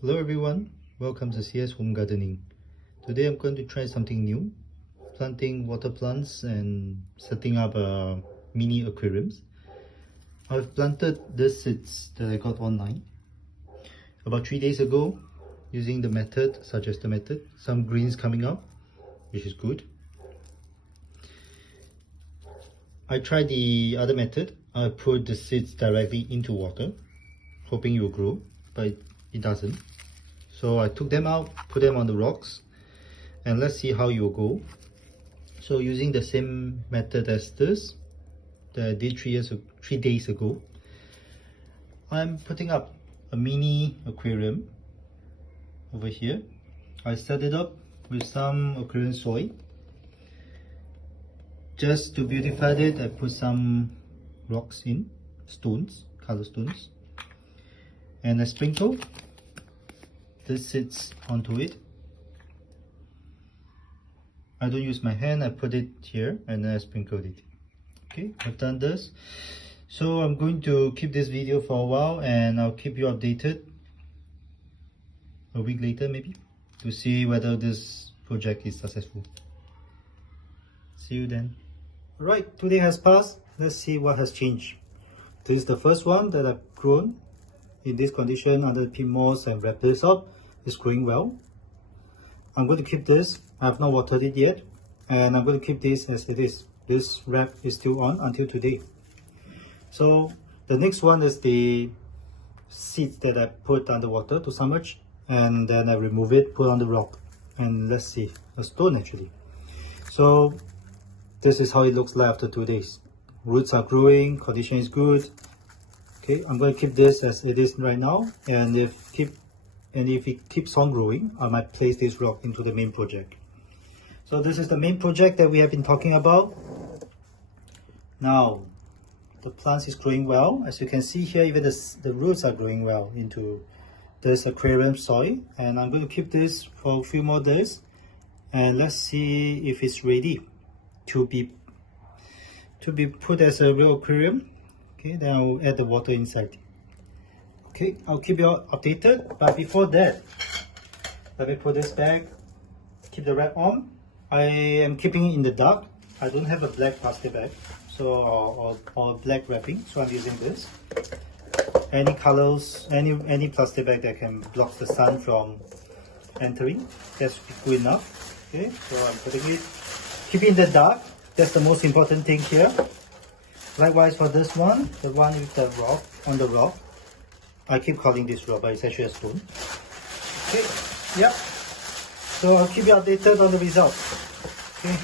Hello everyone, welcome to CS Home Gardening. Today I'm going to try something new, planting water plants and setting up mini aquariums. I've planted this seeds that I got online about 3 days ago using the suggested method. Some greens coming up, which is good. I tried the other method. I put the seeds directly into water, hoping it will grow, but it doesn't. So I took them out, put them on the rocks, and let's see how it will go. So using the same method as this that I did 3 days ago, I'm putting up a mini aquarium over here. I set it up with some aquarium soil. Just to beautify it, I put some rocks in, stones, color stones, and I sprinkle. This sits onto it. I don't use my hand, I put it here and then I sprinkled it. Okay, I've done this. So I'm going to keep this video for a while and I'll keep you updated a week later maybe to see whether this project is successful. See you then. Alright, 2 days has passed. Let's see what has changed. This is the first one that I've grown in this condition under the pin moss and wrap this up. It's growing well. I'm going to keep this. I have not watered it yet, and I'm going to keep this as it is. This wrap is still on until today. So the next one is the seeds that I put underwater to submerge, and then I remove it, put on the rock, and let's see, a stone actually. So this is how it looks like after 2 days. Roots are growing, condition is good. Okay, I'm going to keep this as it is right now, and if it keeps on growing, I might place this rock into the main project. So this is the main project that we have been talking about. Now, the plants is growing well. As you can see here, even the roots are growing well into this aquarium soil. And I'm going to keep this for a few more days. And let's see if it's ready to be put as a real aquarium. Okay, then I'll add the water inside. Okay, I'll keep you updated, but before that, let me put this back, keep the wrap on. I am keeping it in the dark. I don't have a black plastic bag, so or black wrapping, so I'm using this. Any colors, any plastic bag that can block the sun from entering, that's good enough. Okay, so I'm putting it, keep it in the dark. That's the most important thing here. Likewise for this one, the one with the rock on the rock. I keep calling this rock, but it's actually a stone. Okay, yeah. So I'll keep you updated on the result. Okay.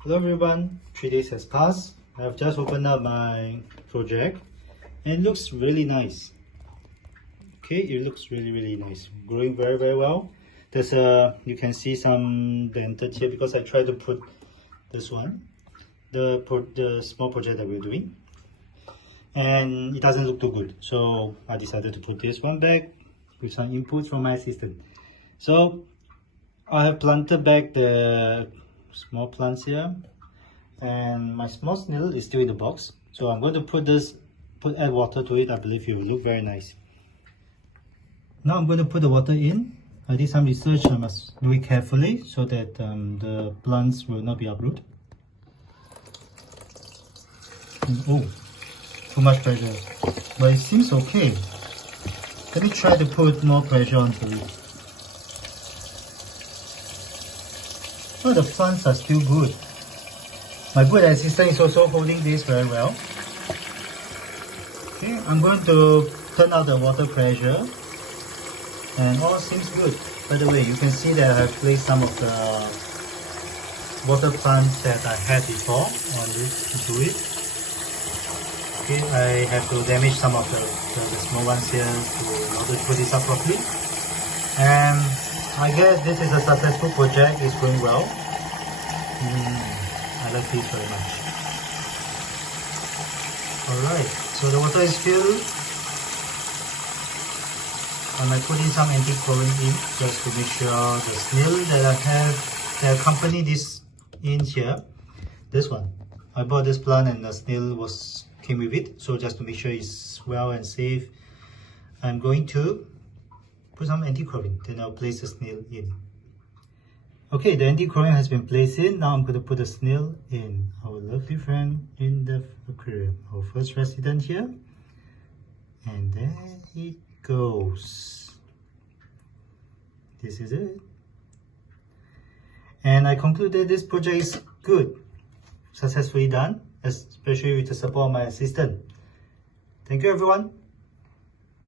Hello everyone, 3 days has passed. I've just opened up my project and it looks really nice. Okay, it looks really nice. Growing very well. There's you can see some dented here because I tried to put this one, the small project that we're doing, and it doesn't look too good, so I decided to put this one back with some input from my assistant. So I have planted back the small plants here, and my small snail is still in the box, so I'm going to add water to it. I believe it will look very nice. Now I'm going to put the water in. I did some research. I must do it carefully so that the plants will not be uprooted. Oh, too much pressure, but it seems okay. Let me try to put more pressure onto it. Oh, the plants are still good. My good assistant is also holding this very well. Okay, I'm going to turn out the water pressure, and all seems good. By the way, you can see that I have placed some of the water plants that I had before on this to do it. Okay, I have to damage some of the small ones here in order to put this up properly. And I guess this is a successful project. It's going well. I like this very much. Alright, so the water is filled. I might put in some anti-chlorine in just to make sure the snail that I have that accompany this in here, this one. I bought this plant and the snail came with it, so just to make sure it's well and safe, I'm going to put some anti-chlorine, then I'll place the snail in. Okay, the anti-chlorine has been placed in. Now I'm going to put the snail in, our lovely friend in the aquarium, our first resident here. And there it goes. This is it. And I concluded this project is good, successfully done, especially with the support of my assistant. Thank you everyone.